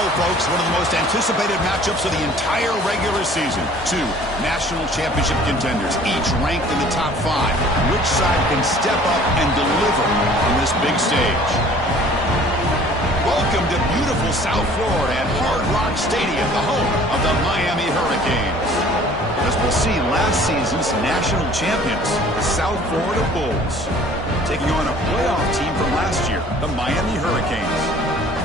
go, folks. One of the most anticipated matchups of the entire regular season. Two national championship contenders, each ranked in the top 5. Which side can step up and deliver on this big stage? Welcome to beautiful South Florida at Hard Rock Stadium, the home of the Miami Hurricanes. As we'll see, last season's national champions, the South Florida Bulls, taking on a playoff team from last year, the Miami Hurricanes.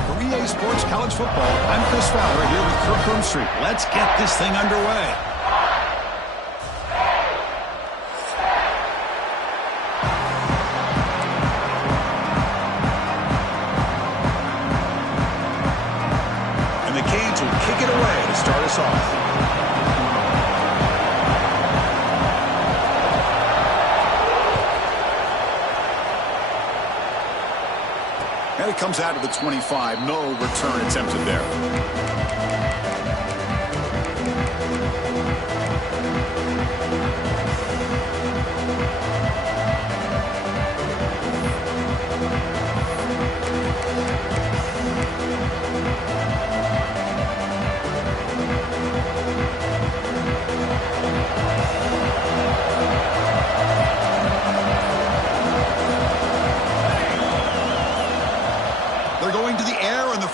For EA Sports College Football, I'm Chris Fowler here with Kirk Herbstreit. Let's get this thing underway. And the Canes will kick it away to start us off. And it comes out of the 25. No return attempted there.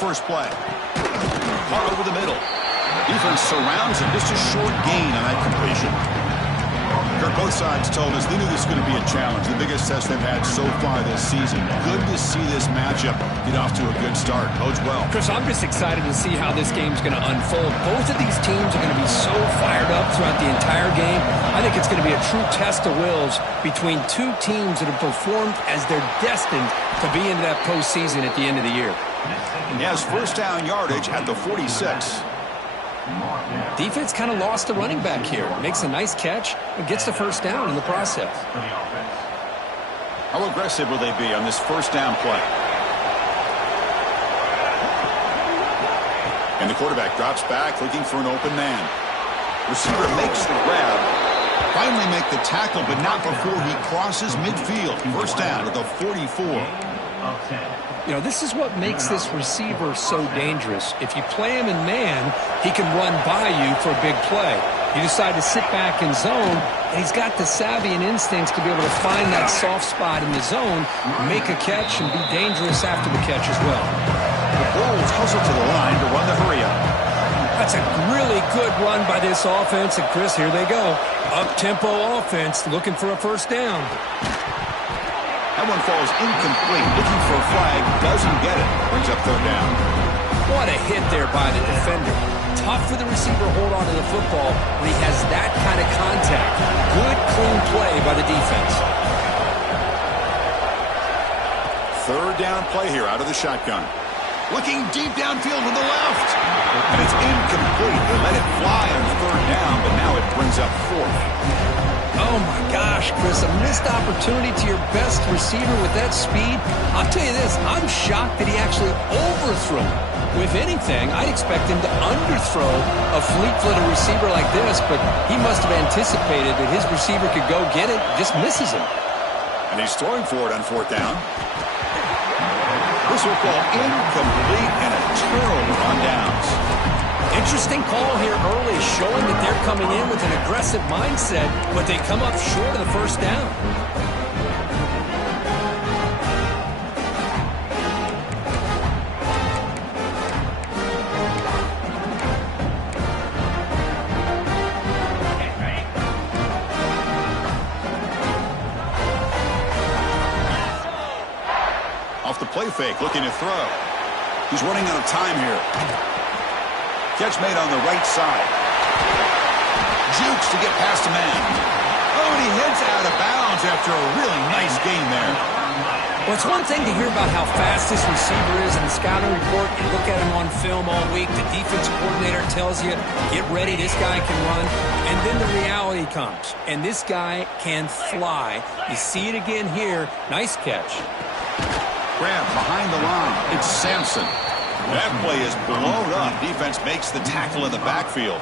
First play. Caught over the middle. Defense surrounds him. Just a short gain on that completion. Kirk, both sides told us they knew this was going to be a challenge. The biggest test they've had so far this season. Good to see this matchup get off to a good start. Bodes well. Chris, I'm just excited to see how this game's going to unfold. Both of these teams are going to be so fired up throughout the entire game. I think it's going to be a true test of wills between two teams that have performed as they're destined to be into that postseason at the end of the year. He has first down yardage at the 46. Defense kind of lost a running back here. Makes a nice catch and gets the first down in the process. How aggressive will they be on this first down play? And the quarterback drops back looking for an open man. Receiver makes the grab. Finally make the tackle, but not before he crosses midfield. First down at the 44. You know, this is what makes this receiver so dangerous. If you play him in man, he can run by you for a big play. You decide to sit back in zone, and he's got the savvy and instincts to be able to find that soft spot in the zone, make a catch, and be dangerous after the catch as well. The Bulls hustle to the line to run the hurry-up. That's a really good run by this offense, and Chris, here they go. Up-tempo offense looking for a first down. That one falls incomplete. Looking for a flag. Doesn't get it. Brings up third down. What a hit there by the defender. Tough for the receiver to hold on to the football when he has that kind of contact. Good, clean play by the defense. Third down play here out of the shotgun. Looking deep downfield to the left. And it's incomplete. They let it fly on third down, but now it brings up fourth. Oh, my gosh, Chris, a missed opportunity to your best receiver with that speed. I'll tell you this, I'm shocked that he actually overthrew him. With anything, I'd expect him to underthrow a fleet-footed receiver like this, but he must have anticipated that his receiver could go get it, just misses him. And he's throwing for it on fourth down. This will fall incomplete and a turnover on downs. Interesting call here early, showing that they're coming in with an aggressive mindset, but they come up short of the first down. Off the play fake, looking to throw. He's running out of time here. Catch made on the right side. Jukes to get past a man. Oh, and he heads out of bounds after a really nice gain there. Well, it's one thing to hear about how fast this receiver is in the scouting report. You look at him on film all week. The defensive coordinator tells you, get ready, this guy can run. And then the reality comes. And this guy can fly. You see it again here. Nice catch. Grab behind the line. It's Sampson. That play is blown up. Defense makes the tackle in the backfield.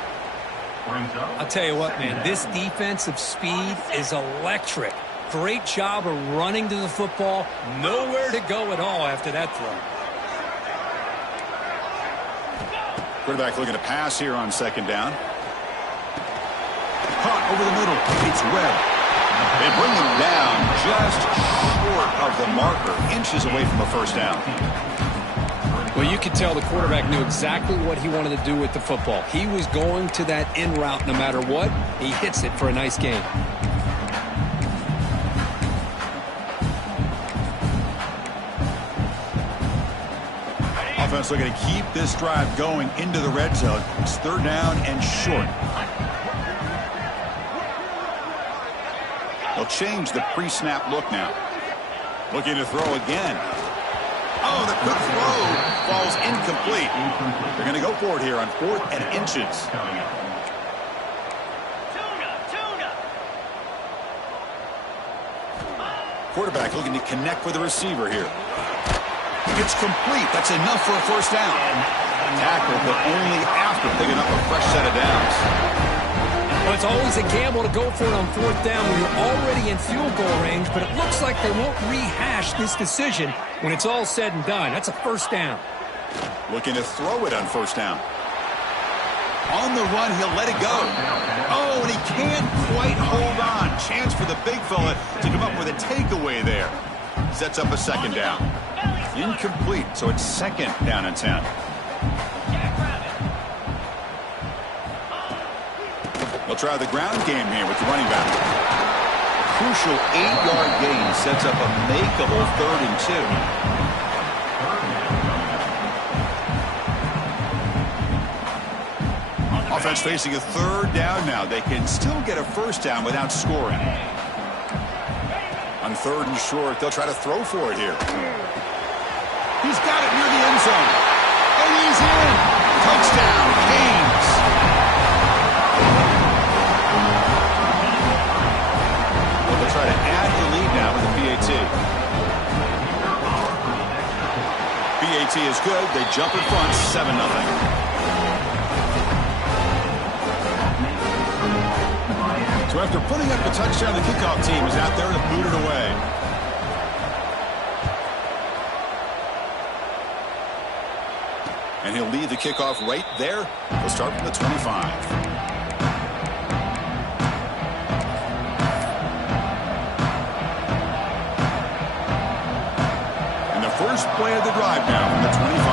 I'll tell you what, man, this defensive speed is electric. Great job of running to the football. Nowhere to go at all after that throw. Quarterback looking to pass here on second down. Caught over the middle. It's Webb. They bring him down just short of the marker, inches away from a first down. Well, you could tell the quarterback knew exactly what he wanted to do with the football. He was going to that in route no matter what. He hits it for a nice gain. Offense looking to keep this drive going into the red zone. It's third down and short. They'll change the pre-snap look now. Looking to throw again. Oh, the quick throw falls incomplete. They're going to go for it here on 4th and inches. Quarterback looking to connect with the receiver here. It's complete. That's enough for a first down. Tackle, but only after picking up a fresh set of downs. Well, it's always a gamble to go for it on 4th down when you're already in field goal range, but it looks like they won't rehash this decision when it's all said and done. That's a first down. Looking to throw it on first down. On the run, he'll let it go. Oh, and he can't quite hold on. Chance for the big fella to come up with a takeaway there. Sets up a second down. Incomplete, so it's second down and 10. They'll try the ground game here with the running back. A crucial 8-yard gain sets up a makeable 3rd and 2. Offense facing a third down now. They can still get a first down without scoring. On 3rd and short, they'll try to throw for it here. He's got it near the end zone. And he's in. Touchdown, Canes. They'll try to add the lead now with the PAT. PAT is good. They jump in front, 7-0. So after putting up a touchdown, the kickoff team is out there to boot it away. And he'll lead the kickoff right there. He'll start from the 25. And the first play of the drive now from the 25.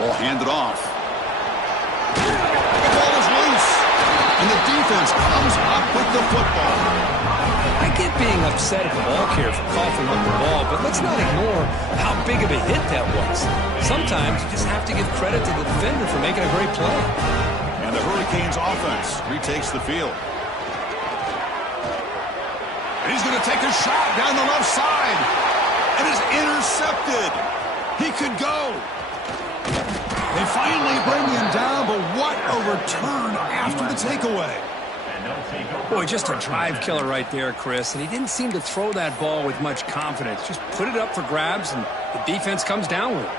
Ball handed off. The ball is loose. And the defense comes up with the football. I get being upset at the ball carrier for coughing up the ball, but let's not ignore how big of a hit that was. Sometimes you just have to give credit to the defender for making a great play. And the Hurricanes offense retakes the field. And he's going to take a shot down the left side. And it's intercepted. He could go. They finally bring him down, but what a return after the takeaway. Boy, just a drive killer right there, Chris. And he didn't seem to throw that ball with much confidence. Just put it up for grabs, and the defense comes down with it.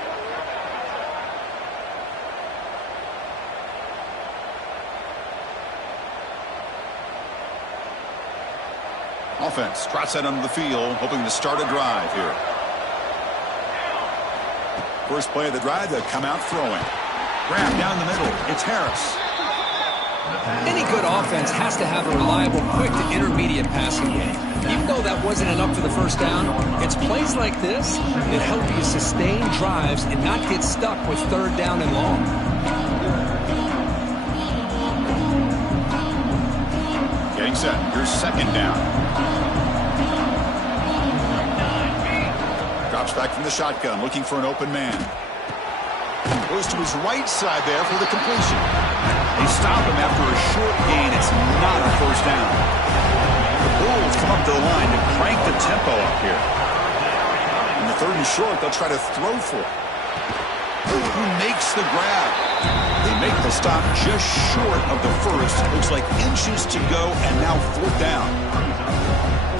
Offense trots out onto the field, hoping to start a drive here. First play of the drive, they'll come out throwing. Grab down the middle. It's Harris. Any good offense has to have a reliable, quick to intermediate passing game. Even though that wasn't enough for the first down, it's plays like this that help you sustain drives and not get stuck with 3rd down and long. Getting set. Here's second down. Drops back from the shotgun, looking for an open man. Goes to his right side there for the completion. They stop him after a short gain. It's not a first down. The Bulls come up to the line to crank the tempo up here. In the 3rd and short, they'll try to throw for it. Who makes the grab? They make the stop just short of the first. Looks like inches to go, and now 4th down.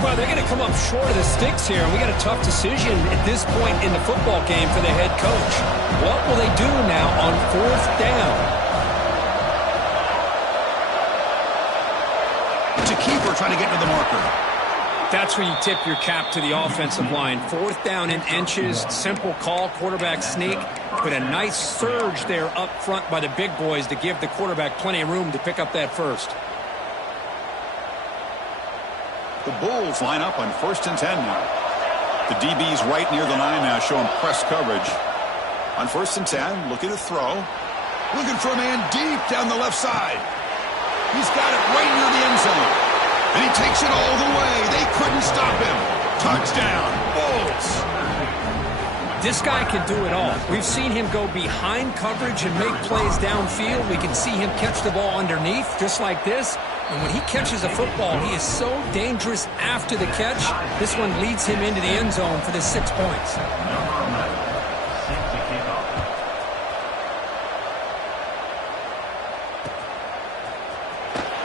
Well, they're going to come up short of the sticks here, and we got a tough decision at this point in the football game for the head coach. What will they do now on 4th down? It's a keeper trying to get to the marker. That's where you tip your cap to the offensive line. 4th down in inches, simple call, quarterback sneak, but a nice surge there up front by the big boys to give the quarterback plenty of room to pick up that first. The Bulls line up on 1st and 10 now. The DB's right near the line now, showing press coverage. On 1st and 10, looking to throw. Looking for a man deep down the left side. He's got it right near the end zone. And he takes it all the way. They couldn't stop him. Touchdown, Bulls. This guy can do it all. We've seen him go behind coverage and make plays downfield. We can see him catch the ball underneath, just like this. And when he catches a football, he is so dangerous after the catch. This one leads him into the end zone for the 6 points.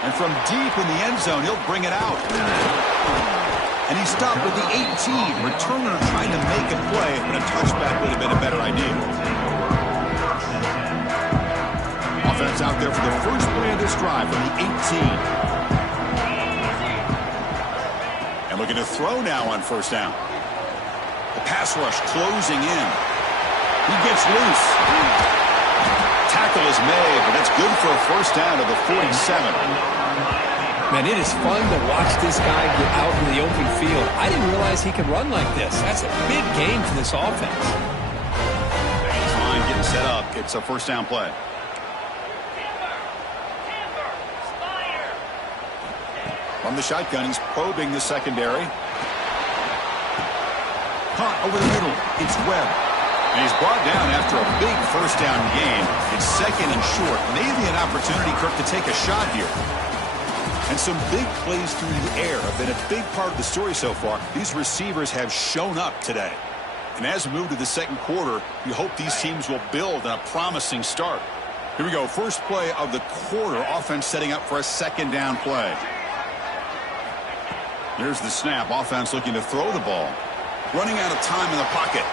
And from deep in the end zone, he'll bring it out. And he stopped with the 18. Returner trying to make a play, but a touchback would have been a better idea. Offense out there for the first play of this drive from the 18. And looking to throw now on 1st down. The pass rush closing in. He gets loose. Tackle is made, but that's good for a 1st down to the 47. Man, it is fun to watch this guy get out in the open field. I didn't realize he could run like this. That's a big game for this offense. Line getting set up. It's a 1st down play. From the shotgun, he's probing the secondary. Caught over the middle. It's Webb. And he's brought down after a big 1st down gain. It's 2nd and short. Maybe an opportunity, Kirk, to take a shot here. And some big plays through the air have been a big part of the story so far. These receivers have shown up today. And as we move to the 2nd quarter, we hope these teams will build on a promising start. Here we go. First play of the quarter. Offense setting up for a 2nd down play. Here's the snap. Offense looking to throw the ball. Running out of time in the pocket.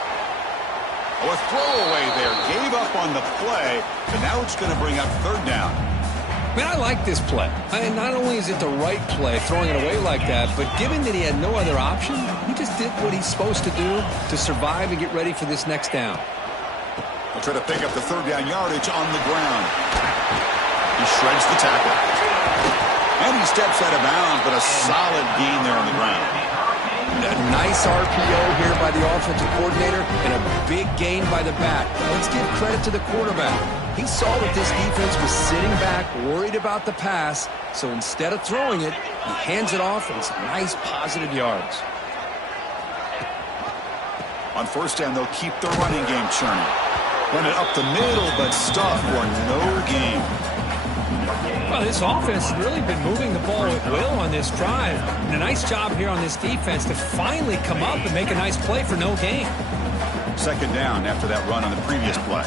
Oh, a throwaway there. Gave up on the play, but now it's going to bring up 3rd down. Man, I like this play. Not only is it the right play, throwing it away like that, but given that he had no other option, he just did what he's supposed to do to survive and get ready for this next down. He'll try to pick up the 3rd down yardage on the ground. He shreds the tackle. And he steps out of bounds, but a solid gain there on the ground. A nice RPO here by the offensive coordinator and a big gain by the back. Let's give credit to the quarterback. He saw that this defense was sitting back, worried about the pass, so instead of throwing it, he hands it off and some nice positive yards. On 1st down, they'll keep the running game churning. Run it up the middle, but stop for no gain. Well, this offense has really been moving the ball at will on this drive. And a nice job here on this defense to finally come up and make a nice play for no gain. 2nd down after that run on the previous play.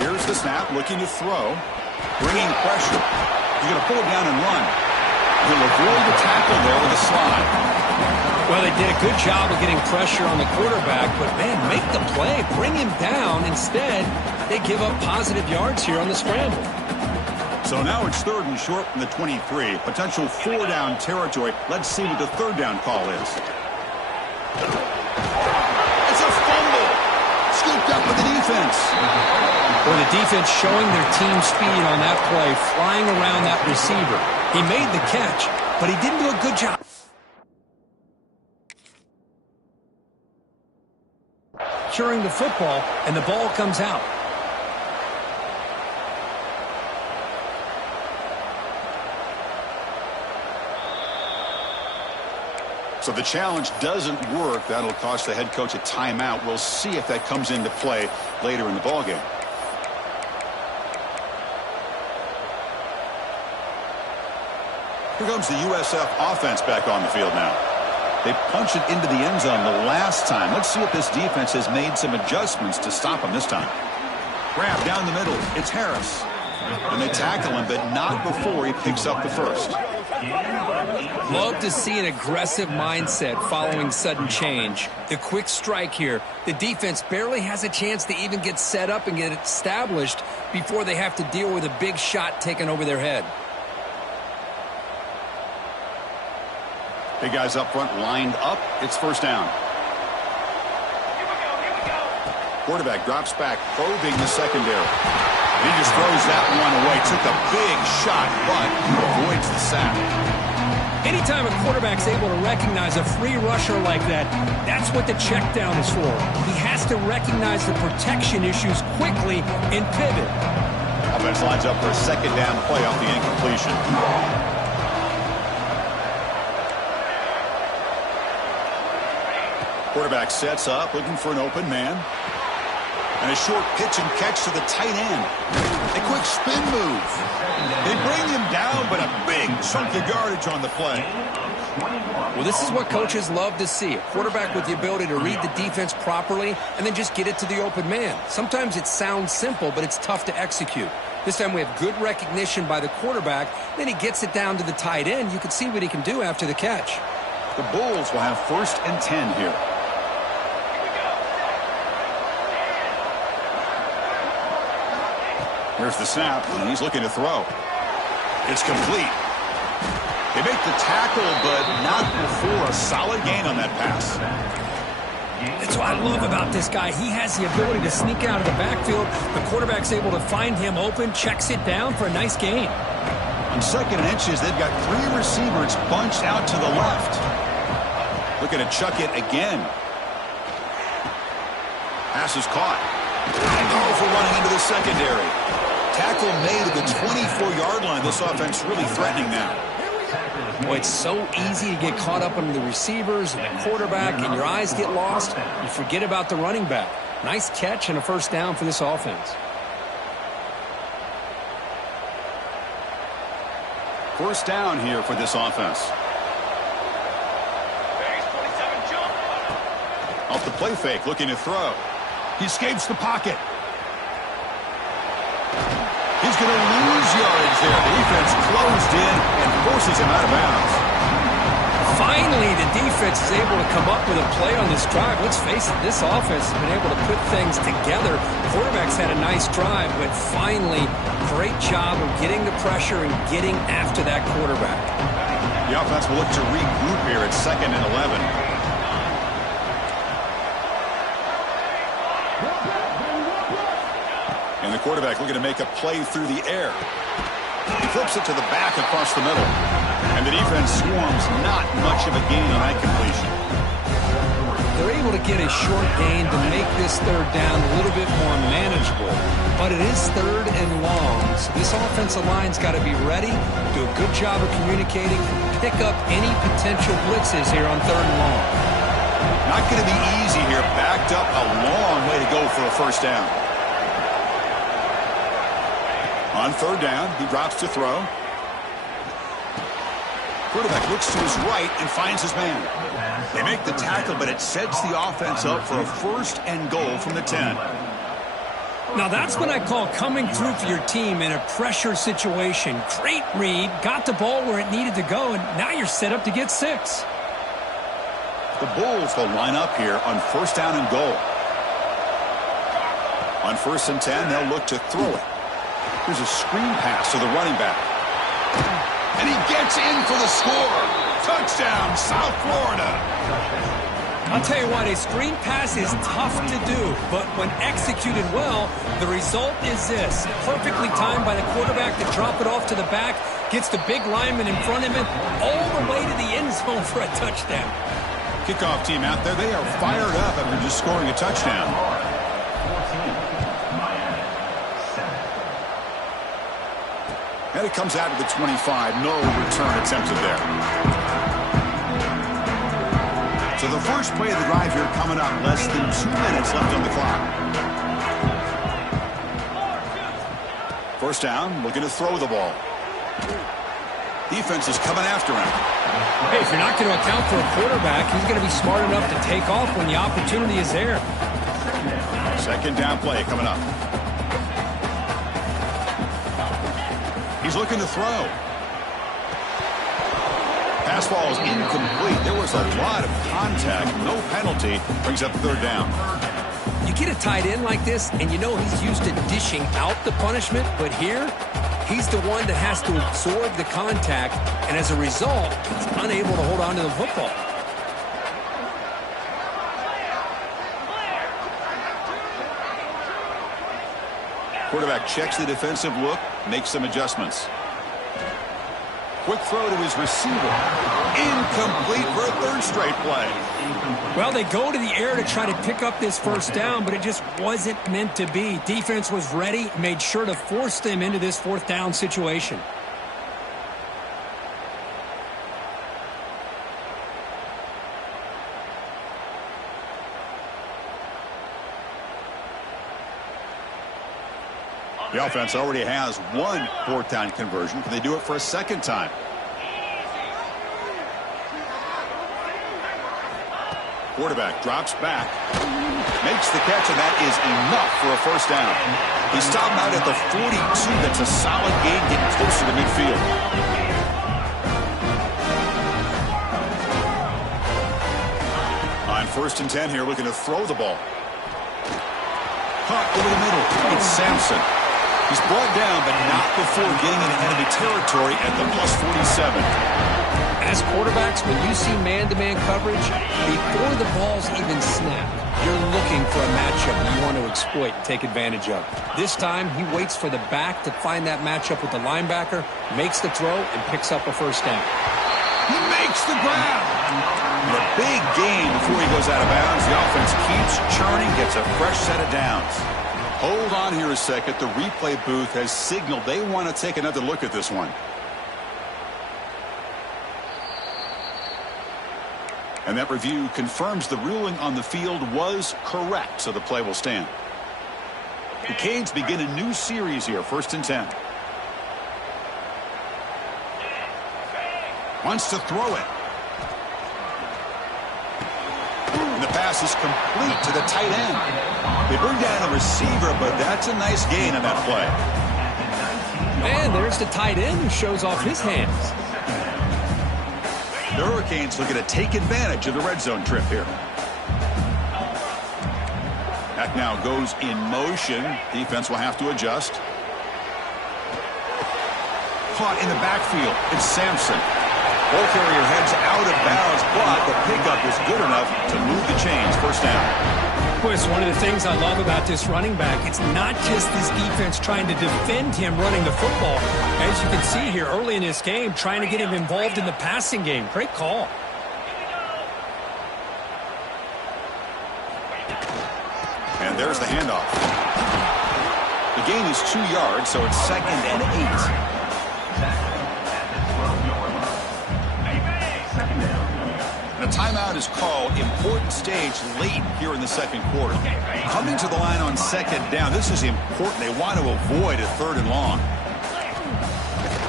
Here's the snap, looking to throw. Bringing pressure. He's going to pull it down and run. He'll avoid the tackle there with a slide. Well, they did a good job of getting pressure on the quarterback, but, man, make the play. Bring him down. Instead, they give up positive yards here on the scramble. So now it's 3rd and short from the 23. Potential 4-down territory. Let's see what the 3rd down call is. It's a fumble. Scooped up with the defense. Well, the defense showing their team speed on that play, flying around that receiver. He made the catch, but he didn't do a good job securing the football, and the ball comes out. So the challenge doesn't work. That'll cost the head coach a timeout. We'll see if that comes into play later in the ballgame. Here comes the USF offense back on the field now. They punch it into the end zone the last time. Let's see if this defense has made some adjustments to stop him this time. Grab down the middle. It's Harris. And they tackle him, but not before he picks up the first. Love to see an aggressive mindset following sudden change. The quick strike here. The defense barely has a chance to even get set up and get established before they have to deal with a big shot taken over their head. Big guys up front lined up. It's first down. Quarterback drops back, probing the secondary. He just throws that one away. Took a big shot, but avoids the sack. Anytime a quarterback's able to recognize a free rusher like that, that's what the check down is for. He has to recognize the protection issues quickly and pivot. Offense lines up for a second down play off the incompletion. Quarterback sets up, looking for an open man. And a short pitch and catch to the tight end. A quick spin move. They bring him down, but a big chunk of yardage on the play. Well, this is what coaches love to see. A quarterback with the ability to read the defense properly and then just get it to the open man. Sometimes it sounds simple, but it's tough to execute. This time we have good recognition by the quarterback. Then he gets it down to the tight end. You can see what he can do after the catch. The Bulls will have 1st and 10 here. Here's the snap, and he's looking to throw. It's complete. They make the tackle, but not before a solid gain on that pass. That's what I love about this guy. He has the ability to sneak out of the backfield. The quarterback's able to find him open, checks it down for a nice gain. On 2nd and inches, they've got 3 receivers bunched out to the left. Looking to chuck it again. Pass is caught. Powerful running into the secondary. Tackle made at the 24-yard line. This offense really threatening now. Boy, it's so easy to get caught up under the receivers and the quarterback, and your eyes get lost. You forget about the running back. Nice catch and a first down for this offense. First down here for this offense. Off the play fake, looking to throw. He escapes the pocket. He's going to lose yardage there. The defense closed in and forces him out of bounds. Finally, the defense is able to come up with a play on this drive. Let's face it, this offense has been able to put things together. The quarterback's had a nice drive, but finally, great job of getting the pressure and getting after that quarterback. The offense will look to regroup here at 2nd and 11. And the quarterback looking to make a play through the air. He flips it to the back across the middle. And the defense swarms, not much of a gain on that completion. They're able to get a short gain to make this 3rd down a little bit more manageable. But it is 3rd and long. So this offensive line's got to be ready, do a good job of communicating, pick up any potential blitzes here on 3rd and long. Not going to be easy here. Backed up a long way to go for a first down. On 3rd down, he drops to throw. Quarterback looks to his right and finds his man. They make the tackle, but it sets the offense up for a 1st and goal from the 10. Now that's what I call coming through for your team in a pressure situation. Great read, got the ball where it needed to go, and now you're set up to get 6. The Bulls will line up here on 1st down and goal. On 1st and 10, they'll look to throw it. Here's a screen pass to the running back. And he gets in for the score. Touchdown, South Florida. I'll tell you what, a screen pass is tough to do, but when executed well, the result is this. Perfectly timed by the quarterback to drop it off to the back, gets the big lineman in front of him, all the way to the end zone for a touchdown. Kickoff team out there, they are fired up after just scoring a touchdown. And it comes out to the 25. No return attempted there. So the first play of the drive here coming up. Less than 2 minutes left on the clock. First down, looking to throw the ball. Defense is coming after him. Hey, if you're not going to account for a quarterback, he's going to be smart enough to take off when the opportunity is there. 2nd down play coming up. He's looking to throw. Pass ball is incomplete. There was a lot of contact. No penalty. Brings up 3rd down. You get a tight end like this, and you know he's used to dishing out the punishment, but here, He's the one that has to absorb the contact, and as a result, he's unable to hold on to the football. Quarterback checks the defensive look, makes some adjustments. Quick throw to his receiver. Incomplete for a third straight play. Well, they go to the air to try to pick up this first down, but it just wasn't meant to be. Defense was ready, made sure to force them into this fourth down situation. The offense already has one fourth down conversion. Can they do it for a second time? Quarterback drops back, makes the catch, and that is enough for a first down. He stopped out at the 42. That's a solid gain, getting closer to midfield. On 1st and 10 here, looking to throw the ball. Caught over the middle. It's Sampson. He's brought down, but not before getting into enemy territory at the +47. As quarterbacks, when you see man-to-man coverage, before the ball's even snapped, you're looking for a matchup you want to exploit and take advantage of. This time, he waits for the back to find that matchup with the linebacker, makes the throw, and picks up a first down. He makes the grab. A big gain before he goes out of bounds. The offense keeps churning, gets a fresh set of downs. Hold on here a second. The replay booth has signaled they want to take another look at this one. And that review confirms the ruling on the field was correct, so the play will stand. The Canes begin a new series here, 1st and 10. Wants to throw it. And the pass is complete to the tight end. They bring down a receiver, but that's a nice gain on that play. Man, there's the tight end who shows off his hands. The Hurricanes looking to take advantage of the red zone trip here. That now goes in motion. Defense will have to adjust. Caught in the backfield. It's Sampson. Ball carrier heads out of bounds, but the pickup is good enough to move the chains. First down. Boy, it's one of the things I love about this running back. It's not just this defense trying to defend him running the football. As you can see here early in this game, trying to get him involved in the passing game. Great call. And there's the handoff. The gain is 2 yards, so it's 2nd and 8. A timeout is called. Important stage late here in the second quarter. Coming to the line on 2nd down. This is important. They want to avoid a 3rd and long.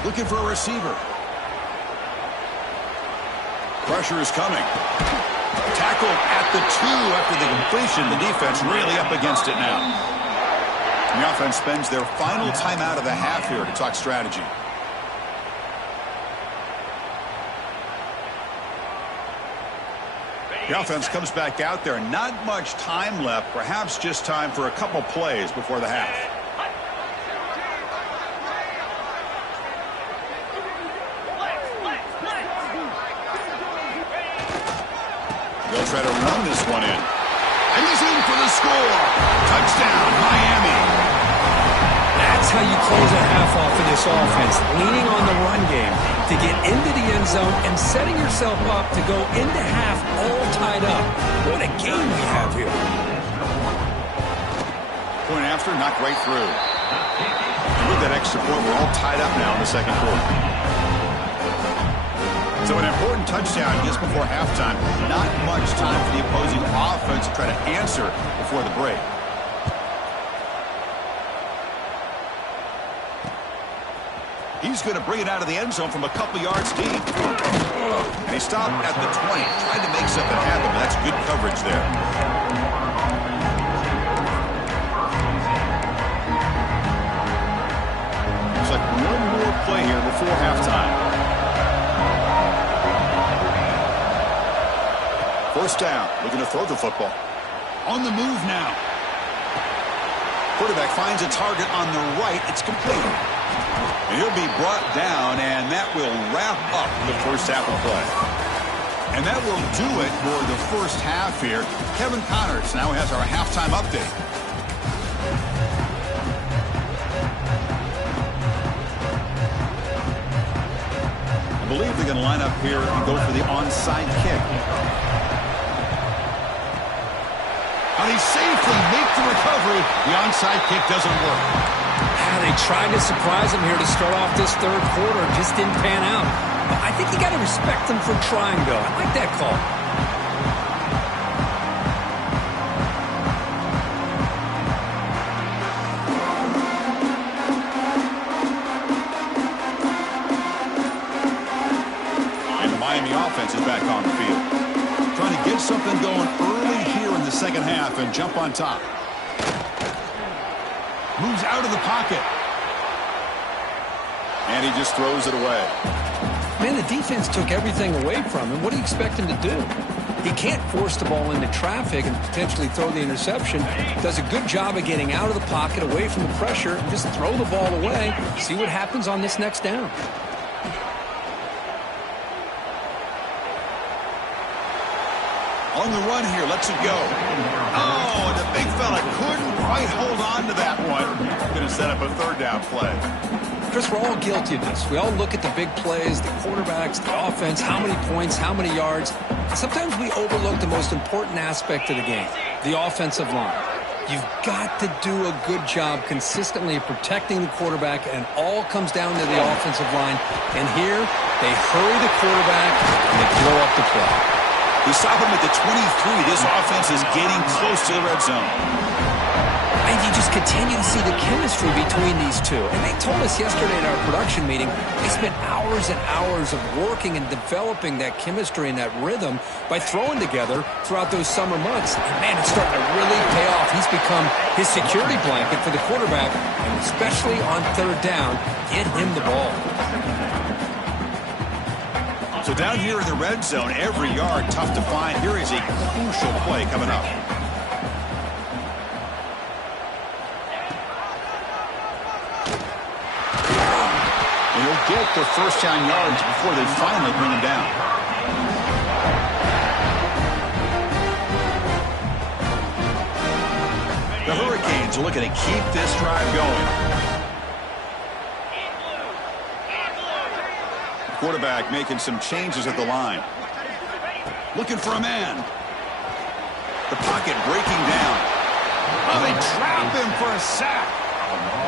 Looking for a receiver. Pressure is coming. Tackled at the 2 after the completion. The defense really up against it now. And the offense spends their final timeout of the half here to talk strategy. The offense comes back out there. Not much time left. Perhaps just time for a couple plays before the half. They'll try to run this one in. And he's in for the score. Touchdown, Miami. That's how you close a half off of this offense, leaning on the run game to get into the end zone and setting yourself up to go into half all tied up. What a game we have here. Point after, knocked right through. And with that extra point, we're all tied up now in the second quarter. So an important touchdown just before halftime. Not much time for the opposing offense to try to answer before the break. He's going to bring it out of the end zone from a couple yards deep. And he stopped at the 20, trying to make something happen, but that's good coverage there. Looks like one more play here before halftime. First down, looking to throw the football. On the move now. Quarterback finds a target on the right. It's complete. And he'll be brought down, and that will wrap up the first half of play. And that will do it for the first half here. Kevin Connors now has our halftime update. I believe they're going to line up here and go for the onside kick. And he safely makes the recovery. The onside kick doesn't work. They tried to surprise him here to start off this third quarter. Just didn't pan out. But I think you got to respect them for trying, though. I like that call. And the Miami offense is back on the field. Trying to get something going early here in the second half and jump on top. Moves out of the pocket. And he just throws it away. Man, the defense took everything away from him. What do you expect him to do? He can't force the ball into traffic and potentially throw the interception. Does a good job of getting out of the pocket, away from the pressure, and just throw the ball away. See what happens on this next down. On the run here, lets it go. Oh, and the big fella couldn't quite hold on to that one. Going to set up a third down play. Chris, we're all guilty of this. We all look at the big plays, the quarterbacks, the offense, how many points, how many yards. Sometimes we overlook the most important aspect of the game, the offensive line. You've got to do a good job consistently protecting the quarterback, and all comes down to the offensive line. And here, they hurry the quarterback, and they blow up the play. We stop him at the 23. This offense is getting close to the red zone. And you just continue to see the chemistry between these two. And they told us yesterday in our production meeting, they spent hours and hours of working and developing that chemistry and that rhythm by throwing together throughout those summer months. And man, it's starting to really pay off. He's become his security blanket for the quarterback, and especially on third down, get him the ball. So down here in the red zone, every yard tough to find. Here is a crucial play coming up. And he'll get the first down yards before they finally bring him down. The Hurricanes are looking to keep this drive going. Quarterback making some changes at the line. Looking for a man. The pocket breaking down. Oh, they trap him for a sack.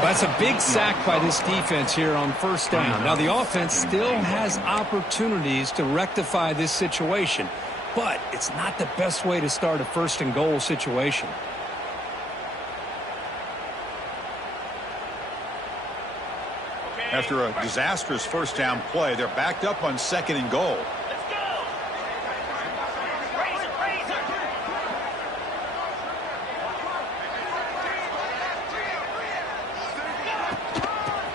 That's a big sack by this defense here on first down. Now, the offense still has opportunities to rectify this situation, but it's not the best way to start a first and goal situation. After a disastrous first down play, they're backed up on second and goal. Let's go. Raise it.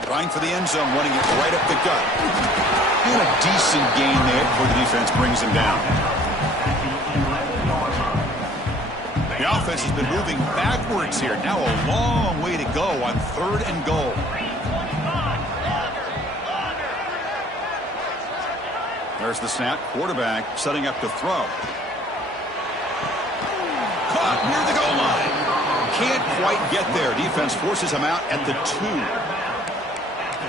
Trying for the end zone, running it right up the gut. And a decent gain there before the defense brings him down. The offense has been moving backwards here. Now a long way to go on third and goal. There's the snap. Quarterback setting up to throw. Caught near the goal line. Can't quite get there. Defense forces him out at the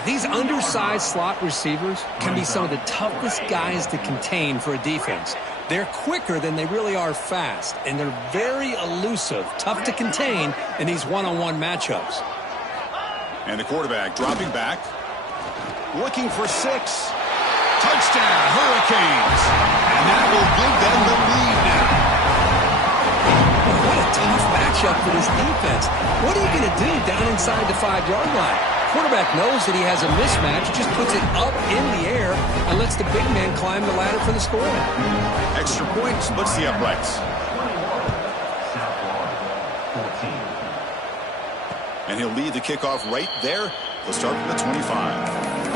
2. These undersized slot receivers can be some of the toughest guys to contain for a defense. They're quicker than they really are fast, and they're very elusive, tough to contain in these one-on-one matchups. And the quarterback dropping back. Looking for 6. Touchdown, Hurricanes. And that will give them the lead now. What a tough matchup for this defense. What are you going to do down inside the 5-yard line? Quarterback knows that he has a mismatch, just puts it up in the air and lets the big man climb the ladder for the score. Extra point splits the uprights. And he'll lead the kickoff right there. We'll start from the 25.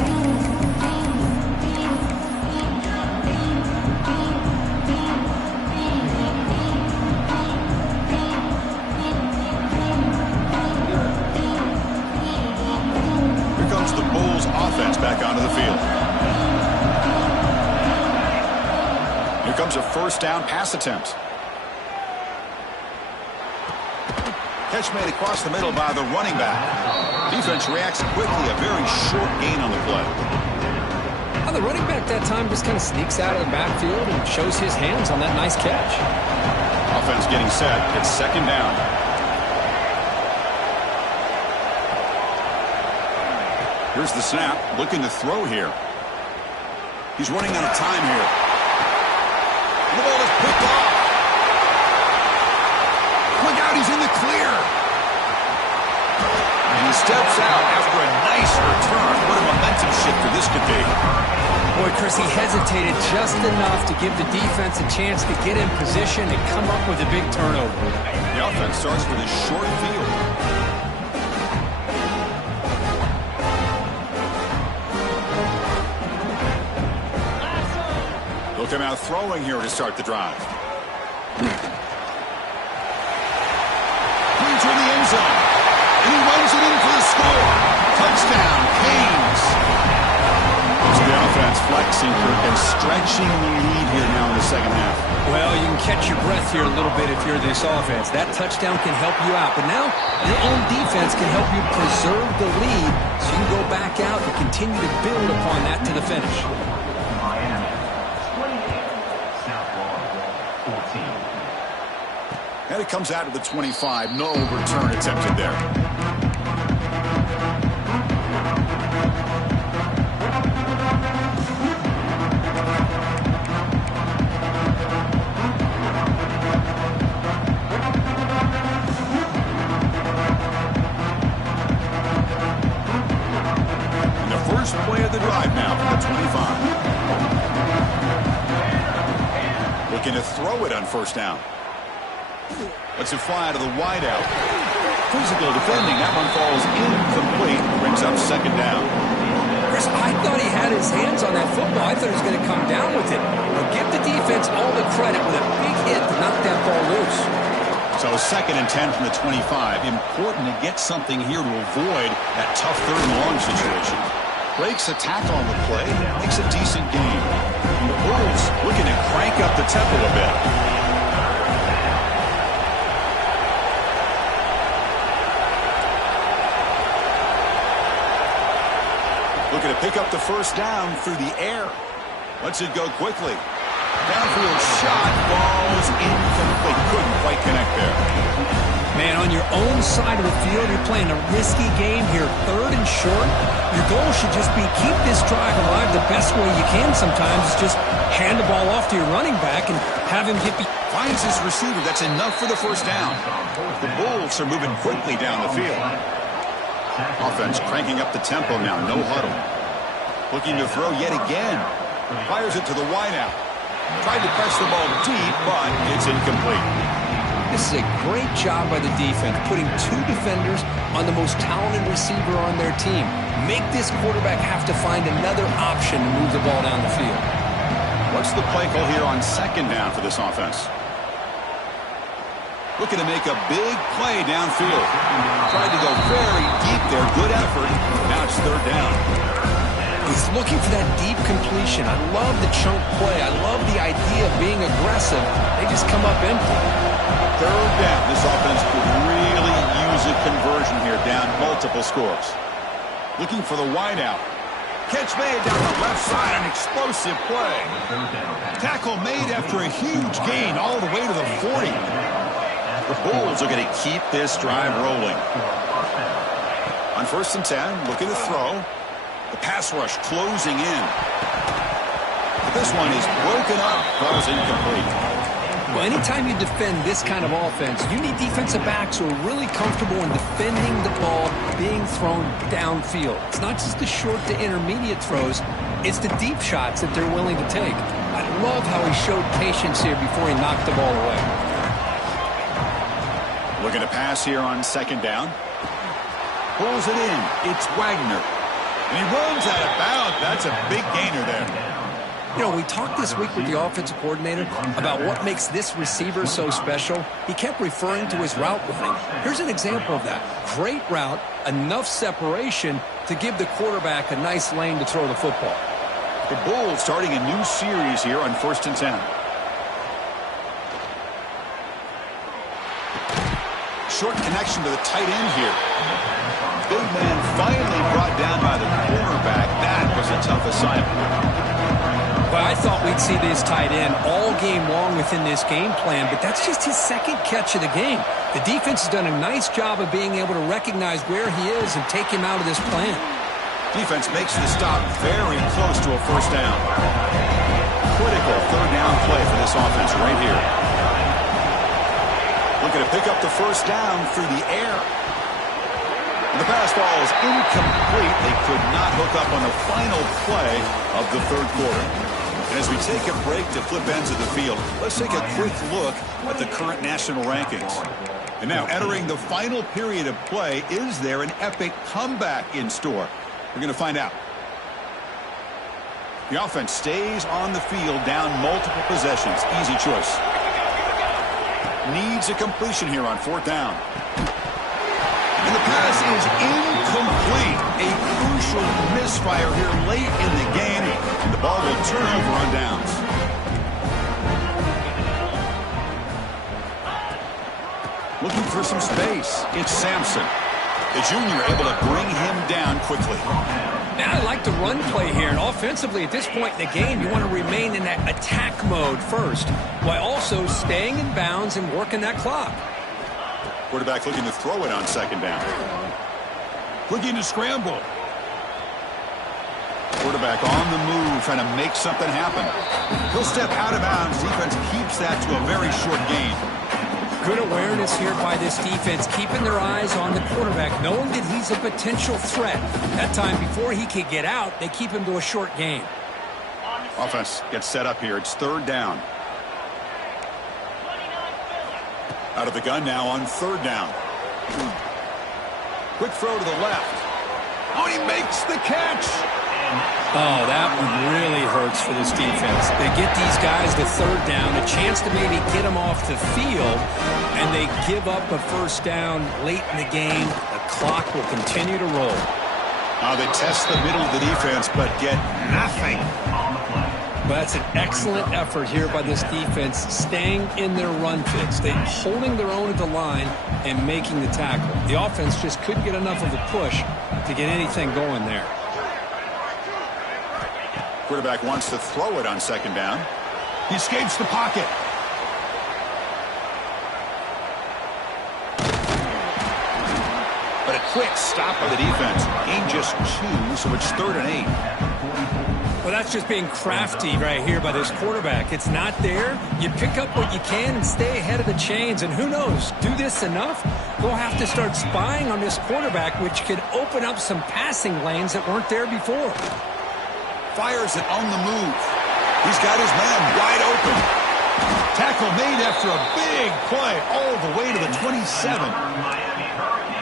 comes a first down pass attempt. Catch made across the middle by the running back. Defense reacts quickly, a very short gain on the play. Well, the running back that time just kind of sneaks out of the backfield and shows his hands on that nice catch. Offense getting set. It's second down. Here's the snap. Looking to throw here. He's running out of time here. And the ball is picked off. Look out, he's in the clear. And he steps out after a nice return. What a momentum shifter this could be. Boy, Chris, he hesitated just enough to give the defense a chance to get in position and come up with a big turnover. The offense starts with a short field. Look him out throwing here to start the drive. Leads in the end zone. And he runs it in for the score. Touchdown, Canes. So the offense flexing and stretching the lead here now in the second half. Well, you can catch your breath here a little bit if you're this offense. That touchdown can help you out. But now your own defense can help you preserve the lead so you can go back out and continue to build upon that to the finish. And it comes out of the 25. No return attempted there. And the first play of the drive now from the 25. Looking to throw it on first down. Lets it fly to the wideout. Physical defending. That one falls incomplete. Brings up second down. Chris, I thought he had his hands on that football. I thought he was going to come down with it. But give the defense all the credit with a big hit to knock that ball loose. So second and 10 from the 25. Important to get something here to avoid that tough third and long situation. Breaks a tackle on the play. Makes a decent gain. The Bulls looking to crank up the tempo a bit. Looking to pick up the first down through the air. Lets it go quickly. Downfield shot. Falls incomplete. Couldn't quite connect there. Man, on your own side of the field, you're playing a risky game here. Third and short. Your goal should just be keep this drive alive the best way you can sometimes. Is just hand the ball off to your running back and have him get... Finds his receiver. That's enough for the first down. The Bulls are moving quickly down the field. Offense cranking up the tempo now. No huddle. Looking to throw yet again. Fires it to the wideout. Tried to press the ball deep, but it's incomplete. This is a great job by the defense, putting two defenders on the most talented receiver on their team. Make this quarterback have to find another option to move the ball down the field. What's the play call here on second down for this offense? Looking to make a big play downfield. Tried to go very deep there. Good effort. Now it's third down. He's looking for that deep completion. I love the chunk play. I love the idea of being aggressive. They just come up empty. Third down. This offense could really use a conversion here, down multiple scores. Looking for the wideout. Catch made down the left side. An explosive play. Tackle made after a huge gain all the way to the 40. The Bulls are going to keep this drive rolling. On first and 10, looking to throw. The pass rush closing in. But this one is broken up. Ball's incomplete. Well, anytime you defend this kind of offense, you need defensive backs who are really comfortable in defending the ball being thrown downfield. It's not just the short to intermediate throws. It's the deep shots that they're willing to take. I love how he showed patience here before he knocked the ball away. Looking to pass here on second down. Pulls it in. It's Wagner. And he runs out of bounds. That's a big gainer there. You know, we talked this week with the offensive coordinator about what makes this receiver so special. He kept referring to his route running. Here's an example of that. Great route, enough separation to give the quarterback a nice lane to throw the football. The Bulls starting a new series here on first and 10. Short connection to the tight end here. Big man finally brought down by the cornerback. That was a tough assignment. Well, I thought we'd see this tight end all game long within this game plan, but that's just his second catch of the game. The defense has done a nice job of being able to recognize where he is and take him out of this plan. Defense makes the stop very close to a first down. Critical third down play for this offense right here. Looking to pick up the first down through the air. And the pass ball is incomplete. They could not hook up on the final play of the third quarter. And as we take a break to flip ends of the field, let's take a quick look at the current national rankings. And now entering the final period of play, is there an epic comeback in store? We're going to find out. The offense stays on the field down multiple possessions. Easy choice. Needs a completion here on fourth down. And the pass is incomplete. A crucial misfire here late in the game. And the ball will turn over on downs. Looking for some space. It's Sampson. The junior able to bring him down quickly. Now I like the run play here, and offensively at this point in the game, you want to remain in that attack mode first, while also staying in bounds and working that clock. Quarterback looking to throw it on second down. Looking to scramble. Quarterback on the move, trying to make something happen. He'll step out of bounds. Defense keeps that to a very short gain. Good awareness here by this defense, keeping their eyes on the quarterback, knowing that he's a potential threat. That time before he could get out, they keep him to a short gain. Offense gets set up here. It's third down. Out of the gun now on third down. Quick throw to the left. Oh, he makes the catch. Oh, that one really hurts for this defense. They get these guys to third down, a chance to maybe get them off the field, and they give up a first down late in the game. The clock will continue to roll. They test the middle of the defense, but get nothing. But that's an excellent effort here by this defense, staying in their run fits. They're holding their own at the line and making the tackle. The offense just couldn't get enough of a push to get anything going there. Quarterback wants to throw it on second down. He escapes the pocket. But a quick stop by the defense. Gain just 2, so it's 3rd and 8. Well, that's just being crafty right here by this quarterback. It's not there. You pick up what you can and stay ahead of the chains. And who knows, do this enough, we'll have to start spying on this quarterback, which could open up some passing lanes that weren't there before. Fires it on the move. He's got his man wide open. Tackle made after a big play all the way to the 27.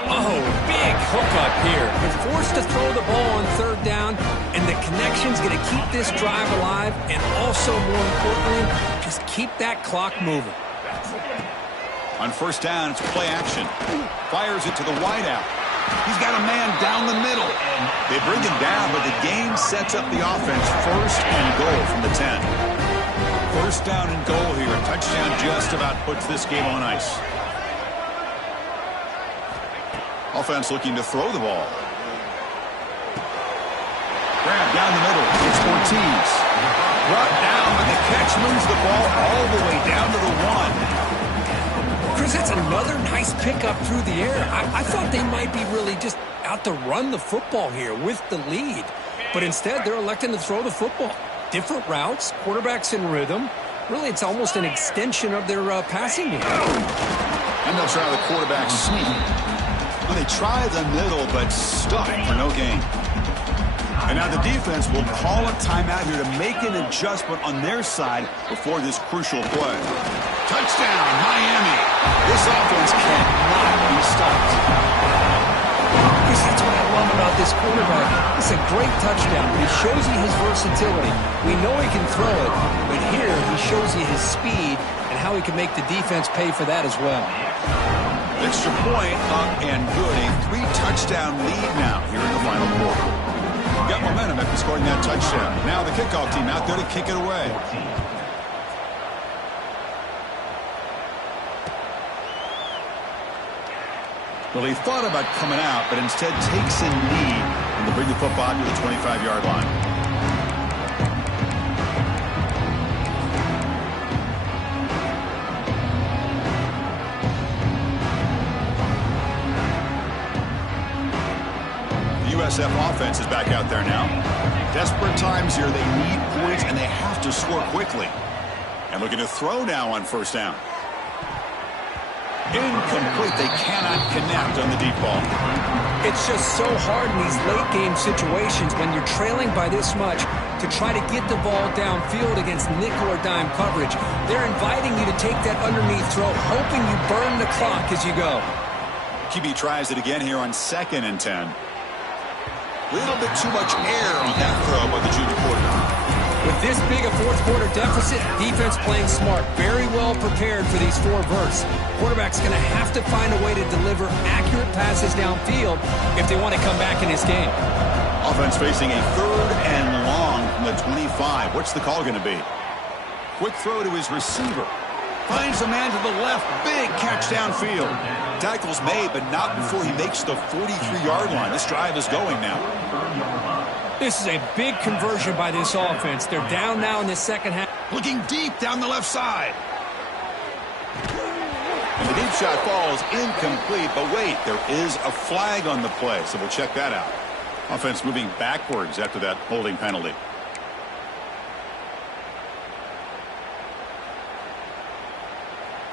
Oh, big hookup here. You're forced to throw the ball on third down, and the connection's going to keep this drive alive, and also, more importantly, just keep that clock moving. On first down, it's play action. Fires it to the wideout. He's got a man down the middle. They bring him down, but the game sets up the offense. First and goal from the 10. First down and goal here. A touchdown just about puts this game on ice. Offense looking to throw the ball. Grab down the middle. It's Ortiz. Brought down, but the catch moves the ball all the way down to the 1. Chris, it's another nice pickup through the air. I thought they might be really just out to run the football here with the lead. But instead, they're electing to throw the football. Different routes, quarterbacks in rhythm. Really, it's almost an extension of their passing game. And they'll try the quarterback sneak. Well, they try the middle, but stuck for no gain. And now the defense will call a timeout here to make an adjustment on their side before this crucial play. Touchdown, Miami. This offense cannot be stopped. Chris, that's what I love about this quarterback. It's a great touchdown, but he shows you his versatility. We know he can throw it, but here he shows you his speed and how he can make the defense pay for that as well. Extra point up and good. A 3-touchdown lead now here in the final quarter. Got momentum after scoring that touchdown. Now the kickoff team out there to kick it away. Well, he thought about coming out, but instead takes a knee and to bring the football to the 25-yard line. The USF offense is back out there now. Desperate times here. They need points, and they have to score quickly. And looking to throw now on first down. Incomplete. They cannot connect on the deep ball. It's just so hard in these late-game situations when you're trailing by this much to try to get the ball downfield against nickel or dime coverage. They're inviting you to take that underneath throw, hoping you burn the clock as you go. QB tries it again here on 2nd and 10. Little bit too much air on that throw by the junior quarterback. With this big a fourth-quarter deficit, defense playing smart, very well prepared for these 4 verts. Quarterback's going to have to find a way to deliver accurate passes downfield if they want to come back in this game. Offense facing a 3rd and long from the 25. What's the call going to be? Quick throw to his receiver. Finds a man to the left. Big catch downfield. Tackle's made, but not before he makes the 43-yard line. This drive is going now. This is a big conversion by this offense. They're down now in the second half. Looking deep down the left side. And the deep shot falls incomplete, but wait, there is a flag on the play, so we'll check that out. Offense moving backwards after that holding penalty.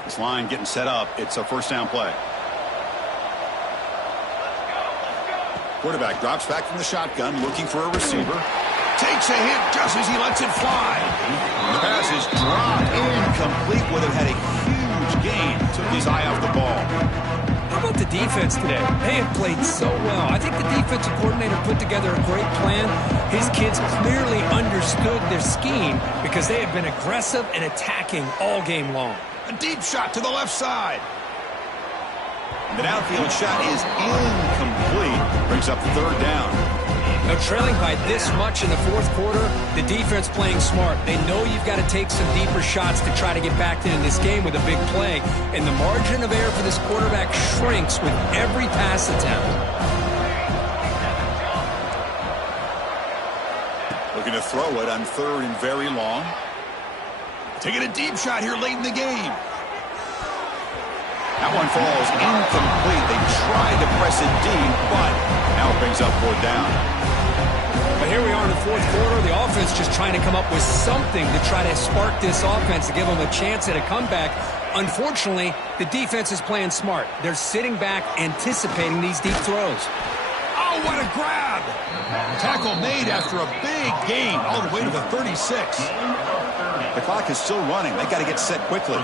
This line getting set up. It's a first down play. Quarterback drops back from the shotgun, looking for a receiver. Takes a hit just as he lets it fly. The pass is dropped incomplete. Would have had a huge gain. Took his eye off the ball. How about the defense today? They have played so well. I think the defensive coordinator put together a great plan. His kids clearly understood their scheme because they have been aggressive and attacking all game long. A deep shot to the left side. The downfield shot is incomplete. Brings up 3rd down. Now, trailing by this much in the 4th quarter, the defense playing smart. They know you've got to take some deeper shots to try to get back into this game with a big play. And the margin of error for this quarterback shrinks with every pass attempt. Looking to throw it on 3rd and very long. Taking a deep shot here late in the game. That one falls incomplete. They tried to press it deep, but now it brings up 4th down. But here we are in the 4th quarter. The offense just trying to come up with something to try to spark this offense to give them a chance at a comeback. Unfortunately, the defense is playing smart. They're sitting back, anticipating these deep throws. Oh, what a grab! Tackle made after a big gain all the way to the 36. The clock is still running. They got to get set quickly.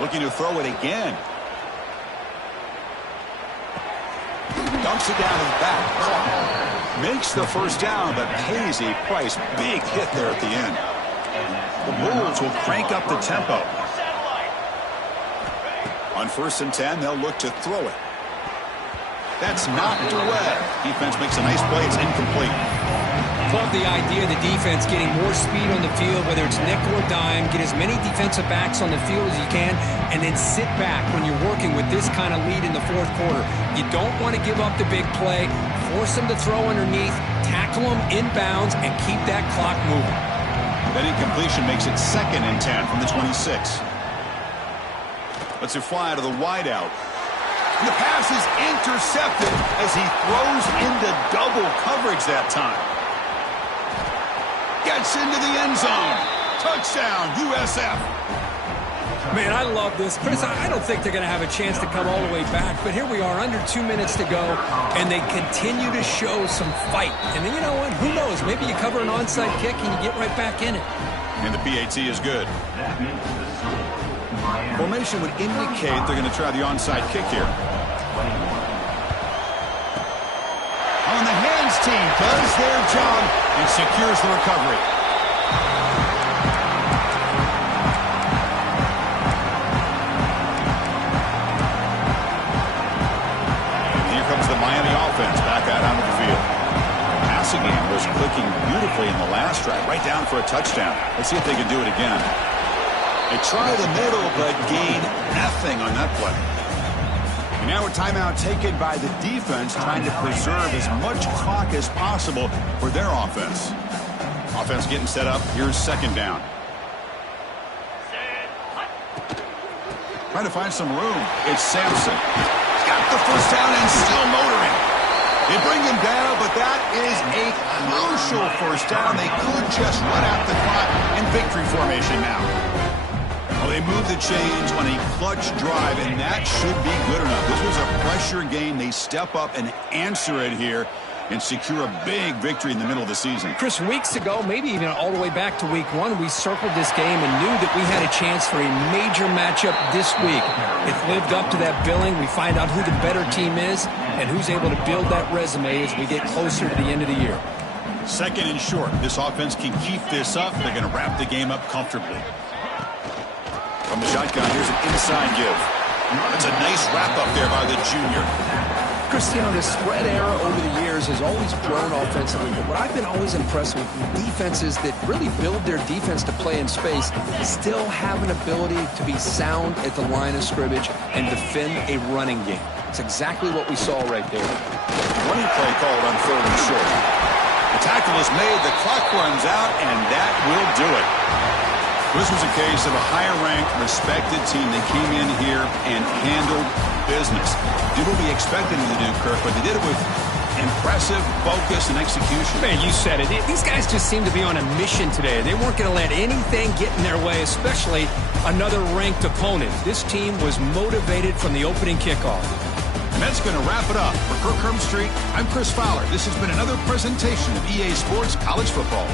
Looking to throw it again. Dumps it down in the back. Makes the first down, but pays a price. Big hit there at the end. The Bulls will crank up the tempo. On 1st and 10, they'll look to throw it. That's knocked away. Defense makes a nice play. It's incomplete. Love the idea of the defense getting more speed on the field, whether it's nickel or dime. Get as many defensive backs on the field as you can, and then sit back when you're working with this kind of lead in the 4th quarter. You don't want to give up the big play. Force them to throw underneath, tackle them inbounds, and keep that clock moving. That incompletion makes it 2nd and 10 from the 26. Lets it fly to the wideout. The pass is intercepted as he throws into double coverage that time. Gets into the end zone. Touchdown, USF. Man, I love this. Chris, I don't think they're going to have a chance to come all the way back, but here we are, under 2 minutes to go, and they continue to show some fight. And then, you know what? Who knows? Maybe you cover an onside kick and you get right back in it. And the PAT is good. Formation would indicate they're going to try the onside kick here. On the hands team does their job and secures the recovery. And here comes the Miami offense back out onto the field. The passing game was clicking beautifully in the last drive, right down for a touchdown. Let's see if they can do it again. They try the middle, but gain nothing on that play. And now a timeout taken by the defense, trying to preserve as much clock as possible for their offense. Offense getting set up. Here's second down. Trying to find some room. It's Sampson. He's got the first down and still motoring. They bring him down, but that is a crucial first down. They could just run out the clock in victory formation now. Well, they move the chains on a clutch drive, and that should be good enough. This was a pressure game. They step up and answer it here and secure a big victory in the middle of the season. Chris, weeks ago, maybe even all the way back to week 1, we circled this game and knew that we had a chance for a major matchup this week. It lived up to that billing. We find out who the better team is and who's able to build that resume as we get closer to the end of the year. Second and short. This offense can keep this up. They're going to wrap the game up comfortably. From the shotgun, here's an inside give. That's a nice wrap up there by the junior. Cristiano, the spread era over the years has always grown offensively, but what I've been always impressed with defenses that really build their defense to play in space still have an ability to be sound at the line of scrimmage and defend a running game. It's exactly what we saw right there. Running play called on third and short. The tackle is made, the clock runs out, and that will do it. This was a case of a higher-ranked, respected team that came in here and handled business. Did what we expected them to do, Kirk, but they did it with impressive focus and execution. Man, you said it. These guys just seem to be on a mission today. They weren't going to let anything get in their way, especially another ranked opponent. This team was motivated from the opening kickoff. And that's going to wrap it up. For Kirk Herbstreit, I'm Chris Fowler. This has been another presentation of EA Sports College Football.